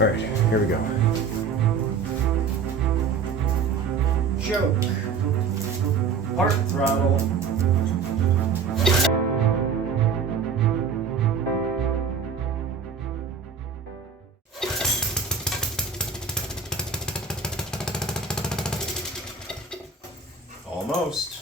Alright, here we go. Choke. Part throttle. Almost.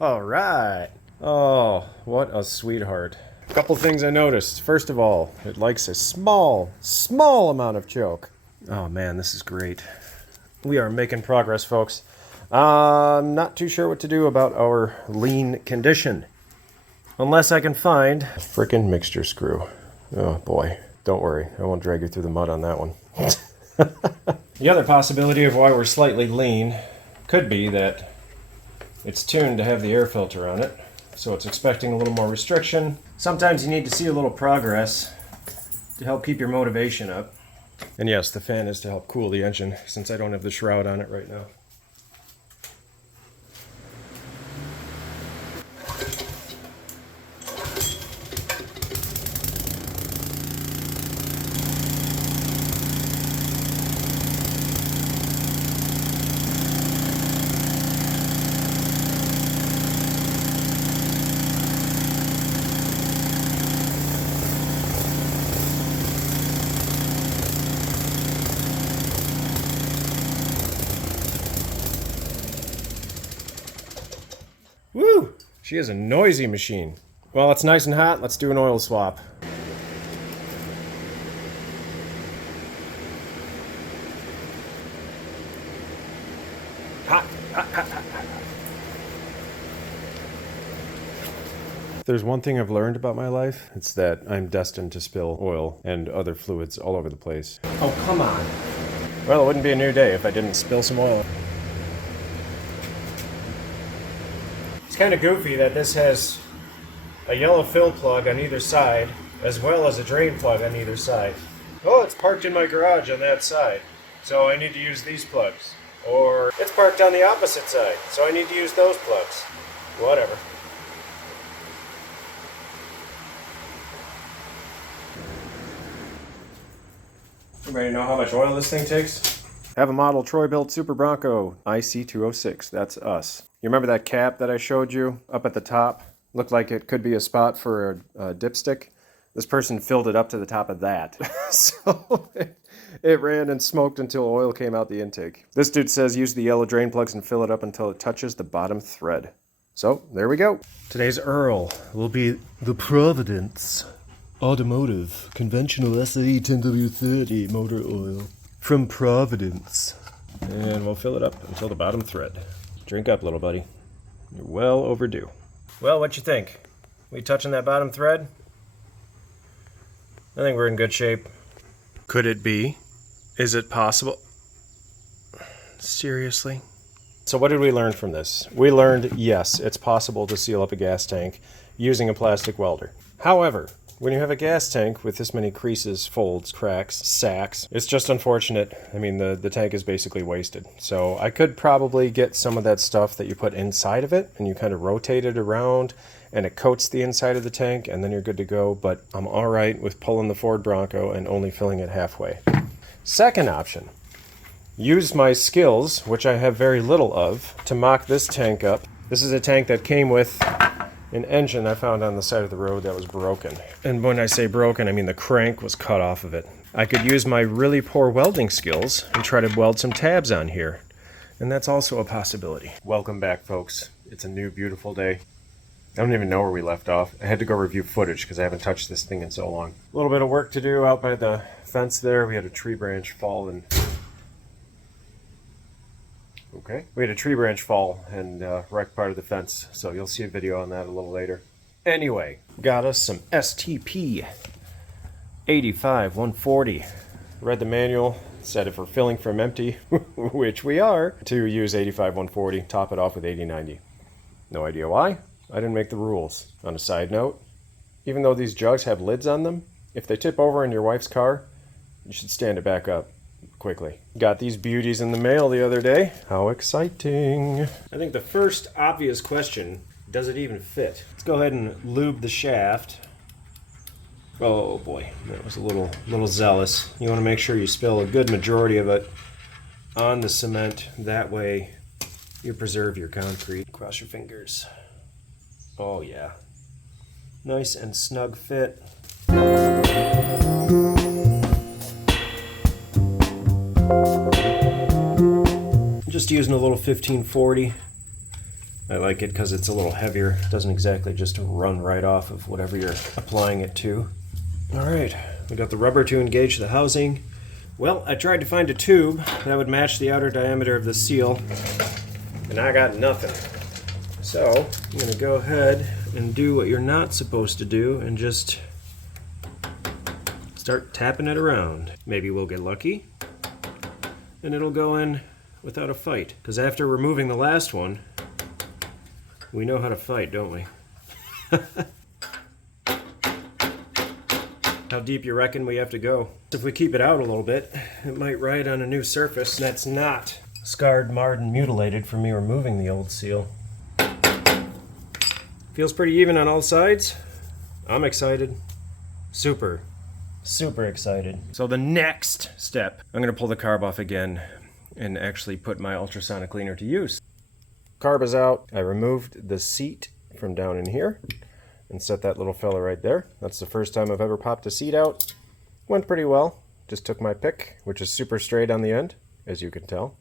All right. Oh, what a sweetheart. A couple things I noticed. First of all, it likes a small amount of choke. Oh man, this is great. We are making progress, folks. I'm not too sure what to do about our lean condition. Unless I can find a frickin' mixture screw. Oh boy. Don't worry, I won't drag you through the mud on that one. The other possibility of why we're slightly lean could be that it's tuned to have the air filter on it, so it's expecting a little more restriction. Sometimes you need to see a little progress to help keep your motivation up. And yes, the fan is to help cool the engine, since I don't have the shroud on it right now. Woo! She is a noisy machine. Well, it's nice and hot. Let's do an oil swap. Hot, hot, hot, hot, hot. If there's one thing I've learned about my life, it's that I'm destined to spill oil and other fluids all over the place. Oh, come on. Well, it wouldn't be a new day if I didn't spill some oil. It's kind of goofy that this has a yellow fill plug on either side, as well as a drain plug on either side. Oh, it's parked in my garage on that side, so I need to use these plugs. Or it's parked on the opposite side, so I need to use those plugs. Whatever. Anybody know how much oil this thing takes? I have a model Troy-Bilt Super Bronco IC206. That's us. You remember that cap that I showed you up at the top? Looked like it could be a spot for a dipstick. This person filled it up to the top of that. So it ran and smoked until oil came out the intake. This dude says use the yellow drain plugs and fill it up until it touches the bottom thread. So there we go. Today's Earl will be the Providence Automotive Conventional SE 10W30 motor oil from Providence. And we'll fill it up until the bottom thread. Drink up, little buddy. You're well overdue. Well, what you think? We touching that bottom thread? I think we're in good shape. Could it be? Is it possible? Seriously? So what did we learn from this? We learned, yes, it's possible to seal up a gas tank using a plastic welder. However, when you have a gas tank with this many creases, folds, cracks, sacks, it's just unfortunate. I mean, the tank is basically wasted. So I could probably get some of that stuff that you put inside of it and you kind of rotate it around and it coats the inside of the tank and then you're good to go. But I'm all right with pulling the Ford Bronco and only filling it halfway. Second option, use my skills, which I have very little of, to mock this tank up. This is a tank that came with an engine I found on the side of the road that was broken. And when I say broken, I mean the crank was cut off of it. I could use my really poor welding skills and try to weld some tabs on here. And that's also a possibility. Welcome back, folks. It's a new, beautiful day. I don't even know where we left off. I had to go review footage because I haven't touched this thing in so long. A little bit of work to do out by the fence there. We had a tree branch fall and... Okay. We had a tree branch fall and wreck part of the fence, so you'll see a video on that a little later. Anyway, got us some STP 85-140. Read the manual, said if we're filling from empty, which we are, to use 85-140, top it off with 80-90. No idea why. I didn't make the rules. On a side note, even though these jugs have lids on them, if they tip over in your wife's car, you should stand it back up quickly. Got these beauties in the mail the other day. How exciting. I think the first obvious question, does it even fit? Let's go ahead and lube the shaft. Oh boy, that was a little zealous. You want to make sure you spill a good majority of it on the cement. That way you preserve your concrete. Cross your fingers. Oh yeah. Nice and snug fit. Just using a little 1540. I like it because it's a little heavier. It doesn't exactly just run right off of whatever you're applying it to. Alright, we got the rubber to engage the housing. Well, I tried to find a tube that would match the outer diameter of the seal, and I got nothing. So, I'm going to go ahead and do what you're not supposed to do and just start tapping it around. Maybe we'll get lucky, and it'll go in without a fight. Because after removing the last one, we know how to fight, don't we? How deep you reckon we have to go? If we keep it out a little bit, it might ride on a new surface that's not scarred, marred, and mutilated from me removing the old seal. Feels pretty even on all sides. I'm excited. Super excited. So the next step, I'm gonna pull the carb off again and actually put my ultrasonic cleaner to use. Carb is out. I removed the seat from down in here and set that little fella right there. That's the first time I've ever popped a seat out. Went pretty well. Just took my pick, which is super straight on the end, as you can tell.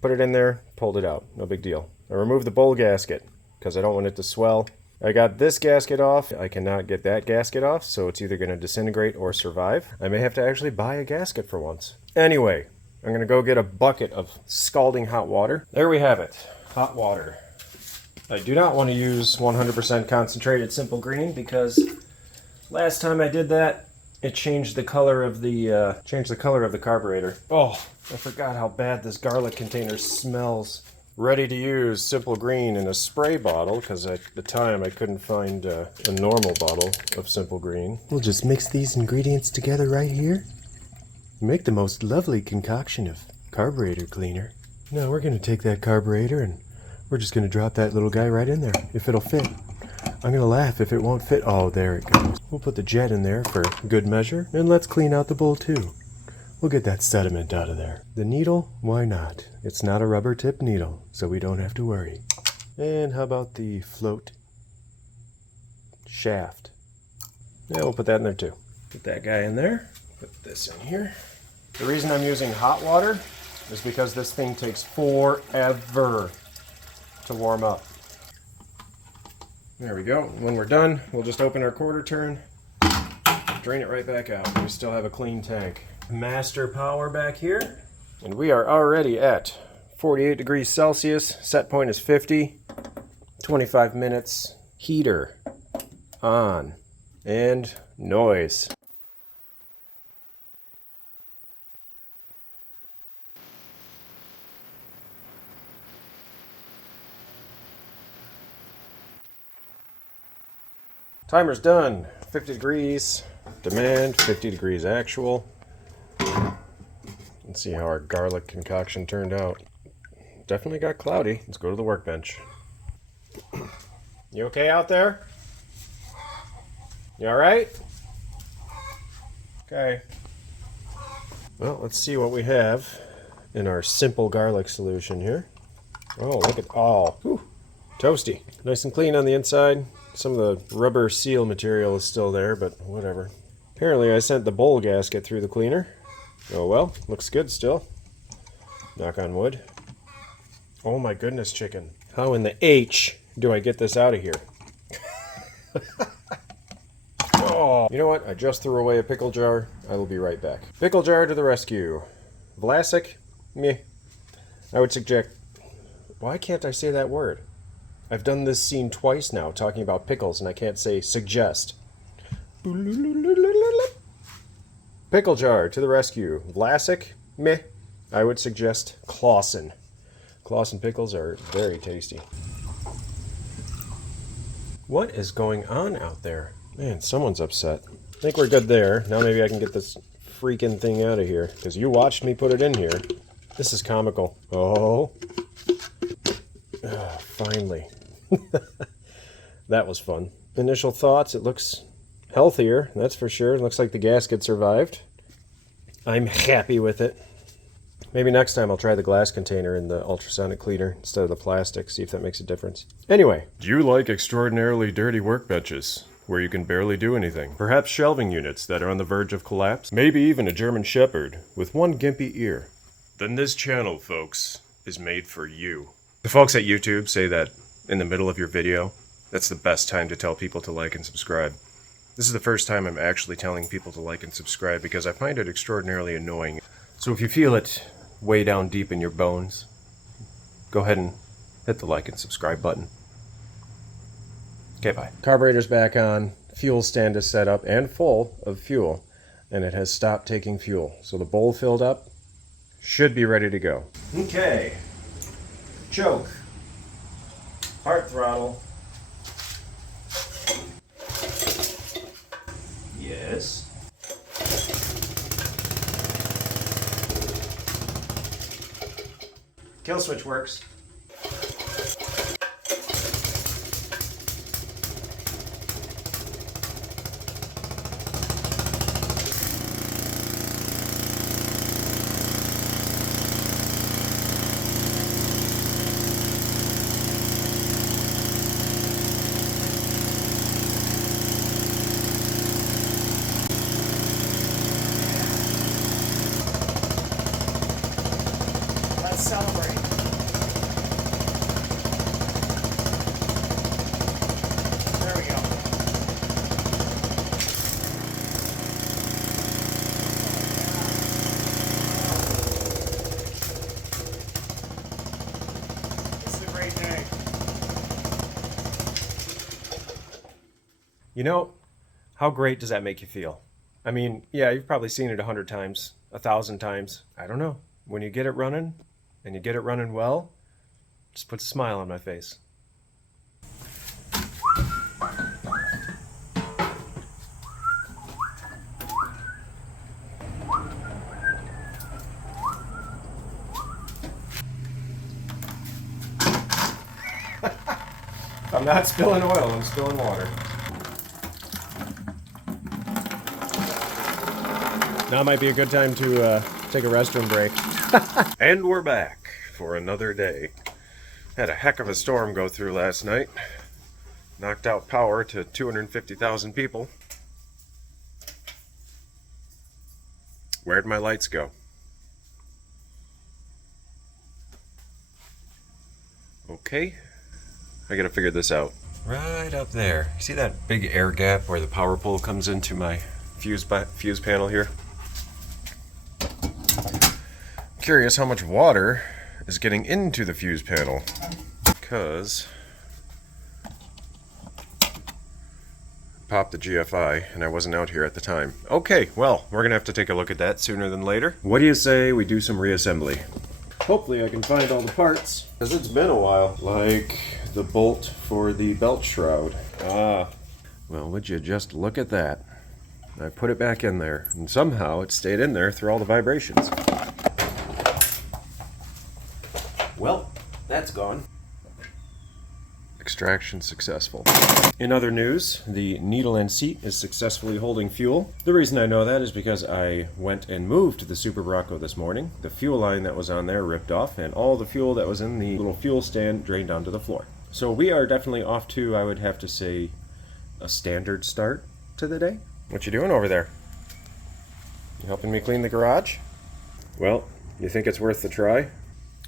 Put it in there, pulled it out. No big deal. I removed the bowl gasket because I don't want it to swell. I got this gasket off. I cannot get that gasket off, so it's either going to disintegrate or survive. I may have to actually buy a gasket for once. Anyway, I'm going to go get a bucket of scalding hot water. There we have it. Hot water. I do not want to use 100% concentrated simple green because last time I did that, it changed the color of the carburetor. Oh, I forgot how bad this garlic container smells. Ready to use simple green in a spray bottle because at the time I couldn't find a normal bottle of simple green. We'll just mix these ingredients together right here. Make the most lovely concoction of carburetor cleaner. Now we're going to take that carburetor and we're just going to drop that little guy right in there, if it'll fit. I'm going to laugh if it won't fit. Oh, there it goes. We'll put the jet in there for good measure, and let's clean out the bowl too. We'll get that sediment out of there. The needle? Why not? It's not a rubber tip needle, so we don't have to worry. And how about the float shaft? Yeah, we'll put that in there too. Put that guy in there. Put this in here. The reason I'm using hot water is because this thing takes forever to warm up. There we go. When we're done, we'll just open our quarter turn, drain it right back out. We still have a clean tank. Master power back here. And we are already at 48 degrees Celsius. Set point is 50. 25 minutes. Heater on. And noise. Timer's done. 50 degrees demand, 50 degrees actual. Let's see how our garlic concoction turned out. Definitely got cloudy. Let's go to the workbench. You okay out there? You alright? Okay. Well, let's see what we have in our simple garlic solution here. Oh, look at all. Toasty. Nice and clean on the inside. Some of the rubber seal material is still there, but whatever. Apparently I sent the bowl gasket through the cleaner. Oh well, looks good still. Knock on wood. Oh my goodness, chicken. How in the H do I get this out of here? Oh, you know what? I just threw away a pickle jar. I will be right back. Pickle jar to the rescue. Vlasic? Meh. I would suggest... Why can't I say that word? I've done this scene twice now, talking about pickles, and I can't say suggest. Pickle jar to the rescue. Vlasic? Meh. I would suggest Clausen. Clausen pickles are very tasty. What is going on out there? Man, someone's upset. I think we're good there. Now maybe I can get this freaking thing out of here, because you watched me put it in here. This is comical. Oh. Finally. That was fun. Initial thoughts, it looks healthier, that's for sure. It looks like the gasket survived. I'm happy with it. Maybe next time I'll try the glass container in the ultrasonic cleaner instead of the plastic, see if that makes a difference. Anyway. Do you like extraordinarily dirty workbenches where you can barely do anything? Perhaps shelving units that are on the verge of collapse? Maybe even a German Shepherd with one gimpy ear? Then this channel, folks, is made for you. The folks at YouTube say that in the middle of your video, that's the best time to tell people to like and subscribe. This is the first time I'm actually telling people to like and subscribe because I find it extraordinarily annoying. So if you feel it way down deep in your bones, go ahead and hit the like and subscribe button. Okay, bye. Carburetor's back on, fuel stand is set up and full of fuel, and it has stopped taking fuel. So the bowl filled up, should be ready to go. Okay. Choke. Heart throttle. Yes. Kill switch works. Let's celebrate. There we go. This is a great day. You know, how great does that make you feel? I mean, yeah, you've probably seen it 100 times, 1,000 times. I don't know. When you get it running, and you get it running well, just puts a smile on my face. I'm not spilling oil, I'm spilling water. Now might be a good time to take a restroom break. And we're back for another day. Had a heck of a storm go through last night. Knocked out power to 250,000 people. Where'd my lights go? Okay, I gotta figure this out. Right up there. See that big air gap where the power pole comes into my fuse panel here? Curious how much water is getting into the fuse panel, because popped the GFI and I wasn't out here at the time. Okay, well, we're gonna have to take a look at that sooner than later. What do you say we do some reassembly? Hopefully I can find all the parts, because it's been a while. Like the bolt for the belt shroud. Ah, well, would you just look at that? I put it back in there, and somehow it stayed in there through all the vibrations. Well, that's gone. Extraction successful. In other news, the needle and seat is successfully holding fuel. The reason I know that is because I went and moved the Super Bronco this morning. The fuel line that was on there ripped off, and all the fuel that was in the little fuel stand drained onto the floor. So we are definitely off to, I would have to say, a standard start to the day. What you doing over there? You helping me clean the garage? Well, you think it's worth the try?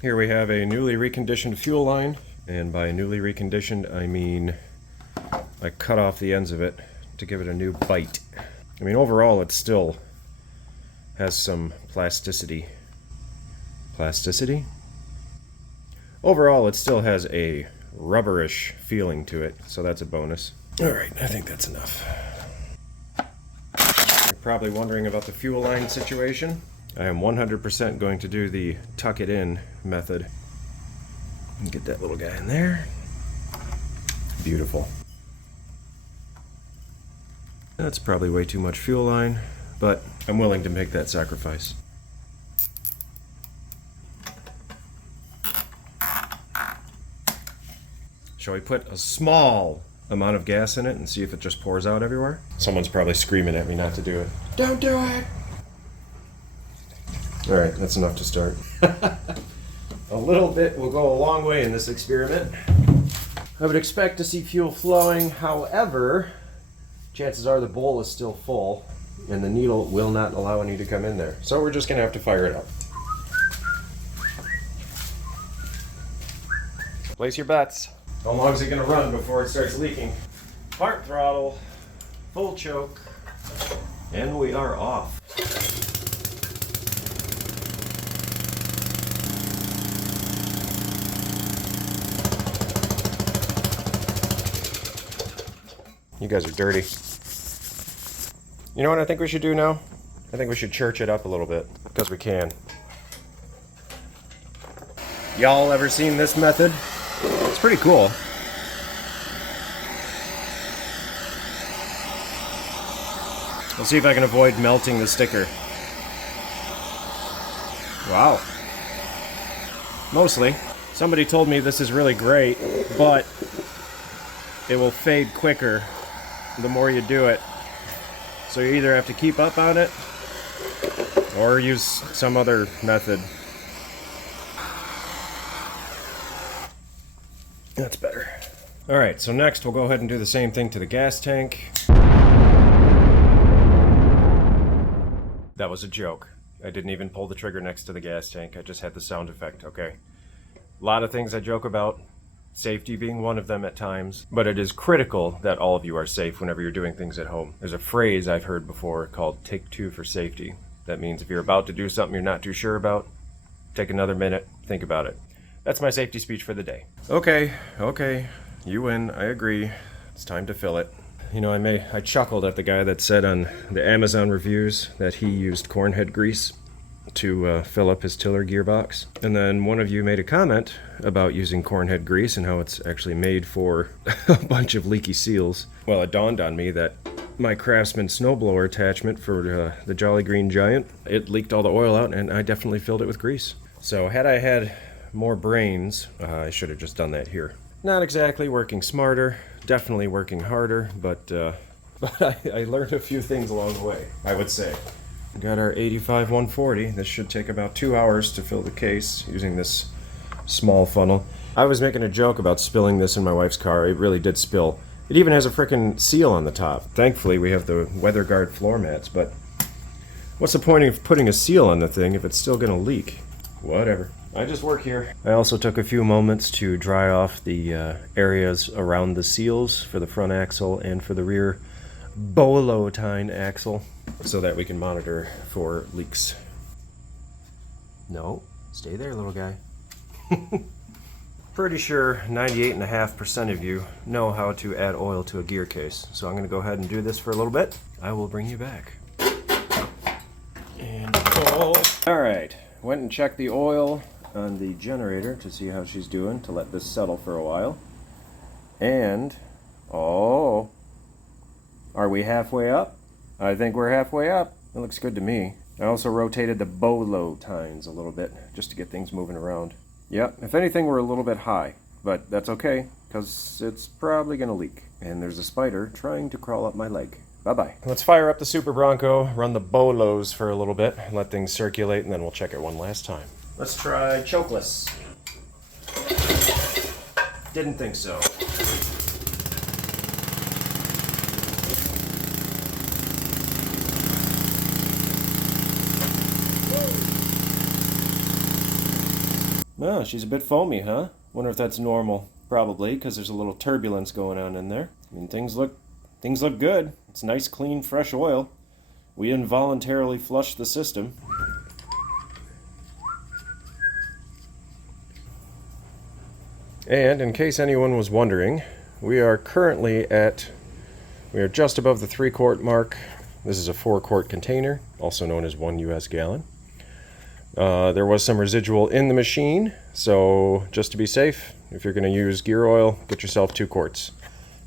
Here we have a newly reconditioned fuel line, and by newly reconditioned I mean I cut off the ends of it to give it a new bite. I mean, overall it still has some plasticity. Plasticity? Overall it still has a rubberish feeling to it, so that's a bonus. All right, I think that's enough. You're probably wondering about the fuel line situation. I am 100% going to do the tuck it in method. And get that little guy in there. Beautiful. That's probably way too much fuel line, but I'm willing to make that sacrifice. Shall we put a small amount of gas in it and see if it just pours out everywhere? Someone's probably screaming at me not to do it. Don't do it! Alright, that's enough to start. A little bit will go a long way in this experiment. I would expect to see fuel flowing, however, chances are the bowl is still full and the needle will not allow any to come in there. So we're just going to have to fire it up. Place your bets. How long is it going to run before it starts leaking? Part throttle, full choke, and we are off. You guys are dirty. You know what I think we should do now? I think we should church it up a little bit, because we can. Y'all ever seen this method? It's pretty cool. We'll see if I can avoid melting the sticker. Wow. Mostly. Somebody told me this is really great, but it will fade quicker the more you do it. So you either have to keep up on it or use some other method. That's better. Alright, so next we'll go ahead and do the same thing to the gas tank. That was a joke. I didn't even pull the trigger next to the gas tank. I just had the sound effect, okay? A lot of things I joke about, safety being one of them at times, but it is critical that all of you are safe whenever you're doing things at home. There's a phrase I've heard before called take two for safety. That means if you're about to do something you're not too sure about, take another minute, think about it. That's my safety speech for the day. Okay, you win, I agree. It's time to fill it. You know, I chuckled at the guy that said on the Amazon reviews that he used cornhead grease to fill up his tiller gearbox. And then one of you made a comment about using cornhead grease and how it's actually made for a bunch of leaky seals. Well, it dawned on me that my Craftsman snowblower attachment for the Jolly Green Giant, it leaked all the oil out and I definitely filled it with grease. So had I had more brains, I should have just done that here. Not exactly working smarter, definitely working harder, but I learned a few things along the way, I would say. Got our 85 140. This should take about 2 hours to fill the case using this small funnel. I was making a joke about spilling this in my wife's car. It really did spill. It even has a frickin' seal on the top. Thankfully we have the weather guard floor mats, but what's the point of putting a seal on the thing if it's still gonna leak? Whatever. I just work here. I also took a few moments to dry off the areas around the seals for the front axle and for the rear bolo tine axle so that we can monitor for leaks. No, stay there, little guy. Pretty sure 98.5% of you know how to add oil to a gear case, so I'm going to go ahead and do this for a little bit. I will bring you back. And pull. Alright, went and checked the oil on the generator to see how she's doing, to let this settle for a while. And, oh, are we halfway up? I think we're halfway up. It looks good to me. I also rotated the bolo tines a little bit just to get things moving around. Yep, if anything, we're a little bit high, but that's okay because it's probably gonna leak. And there's a spider trying to crawl up my leg. Bye-bye. Let's fire up the Super Bronco, run the bolos for a little bit, let things circulate, and then we'll check it one last time. Let's try chokeless. Didn't think so. Oh, she's a bit foamy, huh? Wonder if that's normal. Probably, because there's a little turbulence going on in there. I mean, things look good. It's nice, clean, fresh oil. We involuntarily flushed the system. And in case anyone was wondering, we are just above the 3-quart mark. This is a 4-quart container, also known as 1 US gallon. There was some residual in the machine, so just to be safe, if you're going to use gear oil, get yourself 2 quarts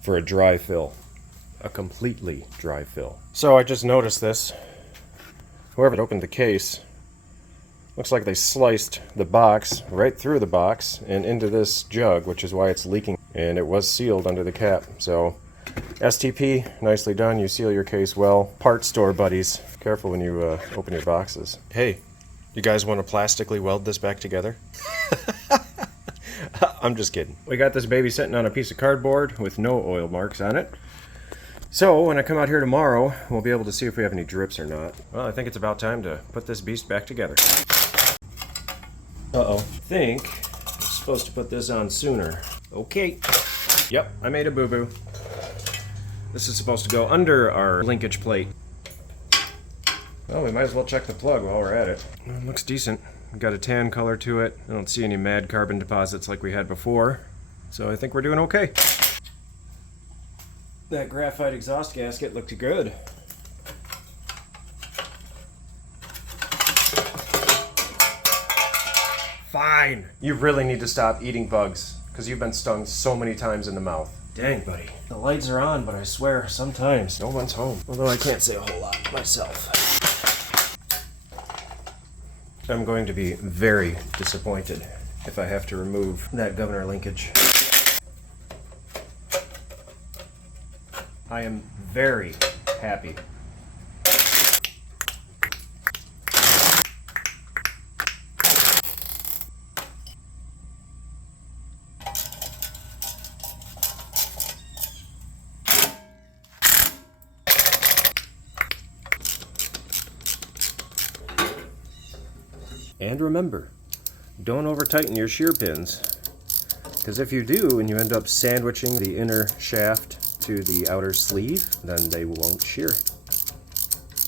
for a dry fill. A completely dry fill. So I just noticed this. Whoever opened the case, looks like they sliced the box right through the box and into this jug, which is why it's leaking. And it was sealed under the cap. So STP, nicely done. You seal your case well. Part store buddies, careful when you open your boxes. Hey, you guys want to plastically weld this back together? I'm just kidding. We got this baby sitting on a piece of cardboard with no oil marks on it. So when I come out here tomorrow, we'll be able to see if we have any drips or not. Well, I think it's about time to put this beast back together. Uh-oh. Think I'm supposed to put this on sooner. Okay. Yep, I made a boo-boo. This is supposed to go under our linkage plate. Well, we might as well check the plug while we're at it. Well, it looks decent. Got a tan color to it. I don't see any mad carbon deposits like we had before. So I think we're doing okay. That graphite exhaust gasket looked good. Fine. You really need to stop eating bugs, because you've been stung so many times in the mouth. Dang, buddy. The lights are on, but I swear, sometimes no one's home. Although I can't say a whole lot myself. I'm going to be very disappointed if I have to remove that governor linkage. I am very happy. And remember, don't over-tighten your shear pins, because if you do and you end up sandwiching the inner shaft to the outer sleeve, then they won't shear.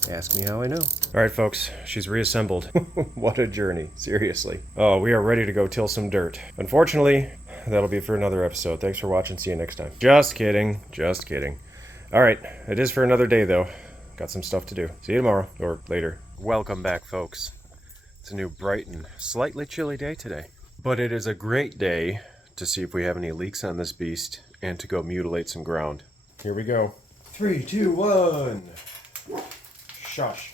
Ask me how I know. Alright folks, she's reassembled. What a journey, seriously. Oh, we are ready to go till some dirt. Unfortunately, that'll be for another episode. Thanks for watching, see you next time. Just kidding, just kidding. Alright, it is for another day though. Got some stuff to do. See you tomorrow, or later. Welcome back folks. It's a new bright and slightly chilly day today. But it is a great day to see if we have any leaks on this beast and to go mutilate some ground. Here we go. 3, 2, 1. Shush.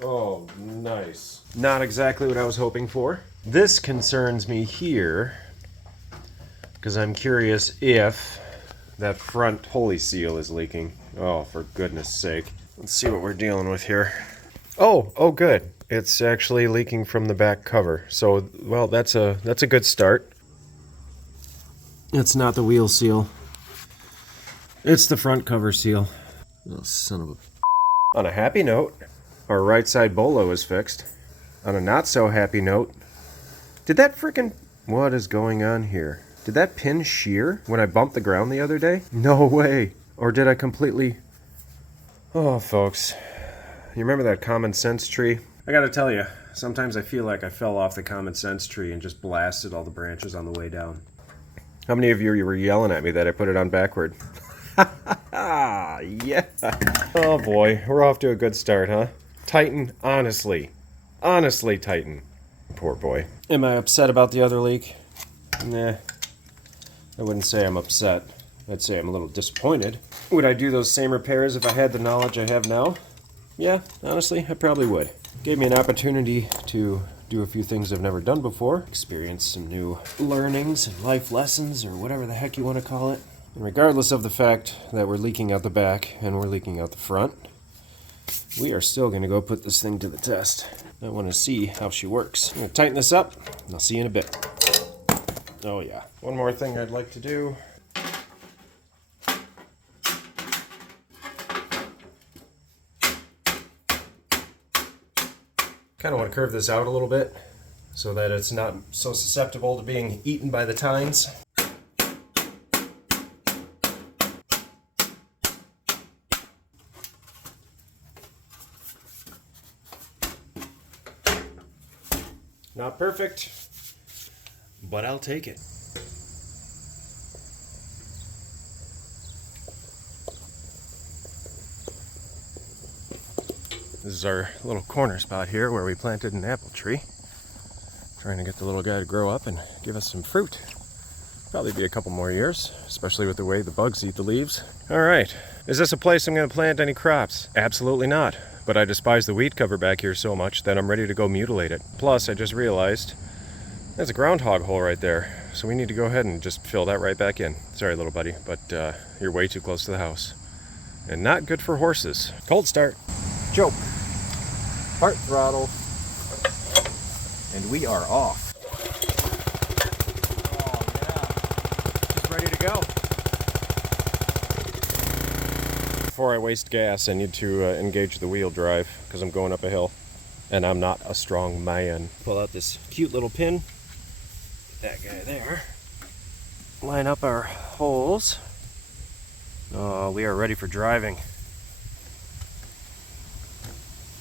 Oh, nice. Not exactly what I was hoping for. This concerns me here because I'm curious if that front pulley seal is leaking. Oh, for goodness sake. Let's see what we're dealing with here. Oh, good. It's actually leaking from the back cover. So, well, that's a good start. It's not the wheel seal. It's the front cover seal. Oh, son of a... On a happy note, our right side bolo is fixed. On a not so happy note, did that frickin'... What is going on here? Did that pin shear when I bumped the ground the other day? No way. Or did I completely... Oh, folks. You remember that common sense tree? I gotta tell you, sometimes I feel like I fell off the common sense tree and just blasted all the branches on the way down. How many of you were yelling at me that I put it on backward? Yeah. Oh boy, we're off to a good start, huh? Titan, honestly. Honestly, Titan. Poor boy. Am I upset about the other leak? Nah. I wouldn't say I'm upset. I'd say I'm a little disappointed. Would I do those same repairs if I had the knowledge I have now? Yeah, honestly, I probably would. Gave me an opportunity to do a few things I've never done before, experience some new learnings and life lessons, or whatever the heck you want to call it. And regardless of the fact that we're leaking out the back and we're leaking out the front, we are still going to go put this thing to the test. I want to see how she works. I'm going to tighten this up, and I'll see you in a bit. Oh yeah. One more thing I'd like to do. Kind of want to curve this out a little bit so that it's not so susceptible to being eaten by the tines. Not perfect, but I'll take it. This is our little corner spot here where we planted an apple tree. Trying to get the little guy to grow up and give us some fruit. Probably be a couple more years, especially with the way the bugs eat the leaves. All right, is this a place I'm gonna plant any crops? Absolutely not. But I despise the weed cover back here so much that I'm ready to go mutilate it. Plus, I just realized there's a groundhog hole right there. So we need to go ahead and just fill that right back in. Sorry, little buddy, but you're way too close to the house. And not good for horses. Cold start. Choke. Part throttle. And we are off. Oh yeah, just ready to go. Before I waste gas, I need to engage the wheel drive because I'm going up a hill and I'm not a strong man. Pull out this cute little pin, put that guy there, line up our holes. Oh, we are ready for driving.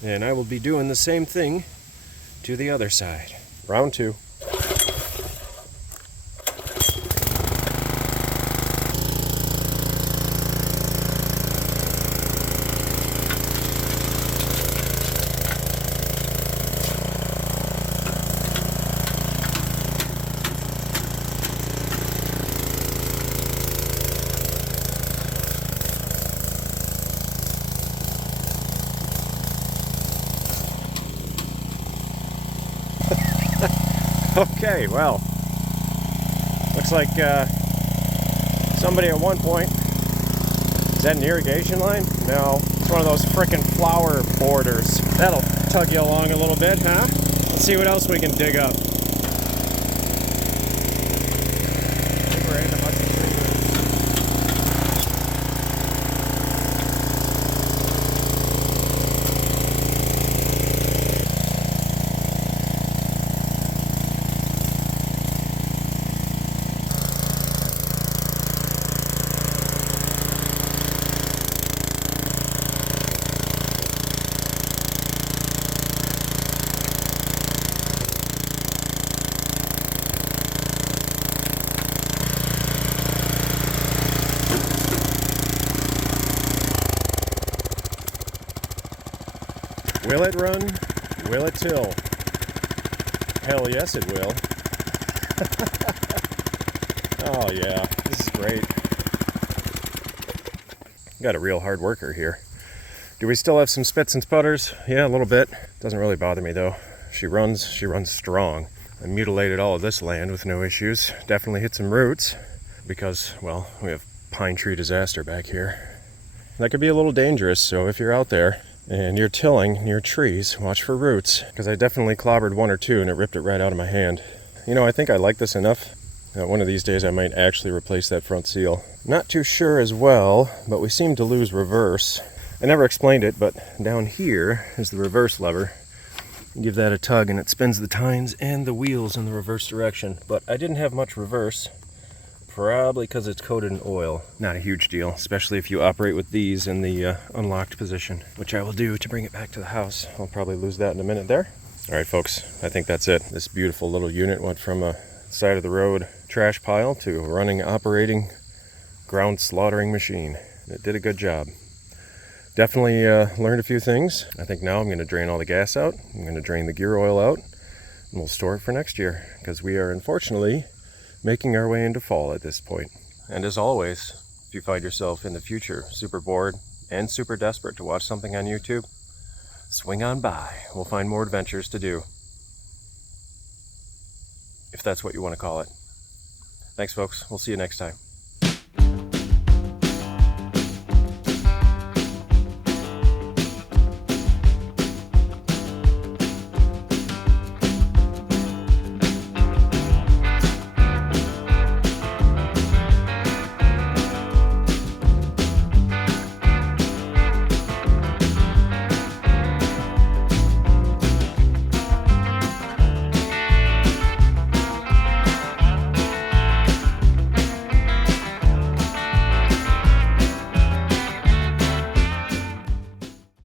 And I will be doing the same thing to the other side. Round 2. Okay, well, looks like somebody at one point, is that an irrigation line? No, it's one of those frickin' flower borders. That'll tug you along a little bit, huh? Let's see what else we can dig up. I think we're hitting a bunch of trees. Will it run? Will it till? Hell yes it will. Oh yeah, this is great. Got a real hard worker here. Do we still have some spits and sputters? Yeah, a little bit. Doesn't really bother me though. She runs strong. I mutilated all of this land with no issues. Definitely hit some roots because, well, we have pine tree disaster back here. That could be a little dangerous, so if you're out there and you're tilling near trees, watch for roots, because I definitely clobbered one or two and it ripped it right out of my hand. You know, I think I like this enough that one of these days I might actually replace that front seal. Not too sure as well, but we seem to lose reverse. I never explained it, but down here is the reverse lever. You give that a tug and it spins the tines and the wheels in the reverse direction. But I didn't have much reverse, probably because it's coated in oil. Not a huge deal, especially if you operate with these in the unlocked position, which I will do to bring it back to the house. I'll probably lose that in a minute there. All right, folks, I think that's it. This beautiful little unit went from a side of the road trash pile to a running, operating, ground slaughtering machine. It did a good job. Definitely learned a few things. I think now I'm going to drain all the gas out. I'm going to drain the gear oil out, and we'll store it for next year, because we are unfortunately making our way into fall at this point. And as always, if you find yourself in the future super bored and super desperate to watch something on YouTube, swing on by. We'll find more adventures to do, if that's what you want to call it. Thanks, folks. We'll see you next time.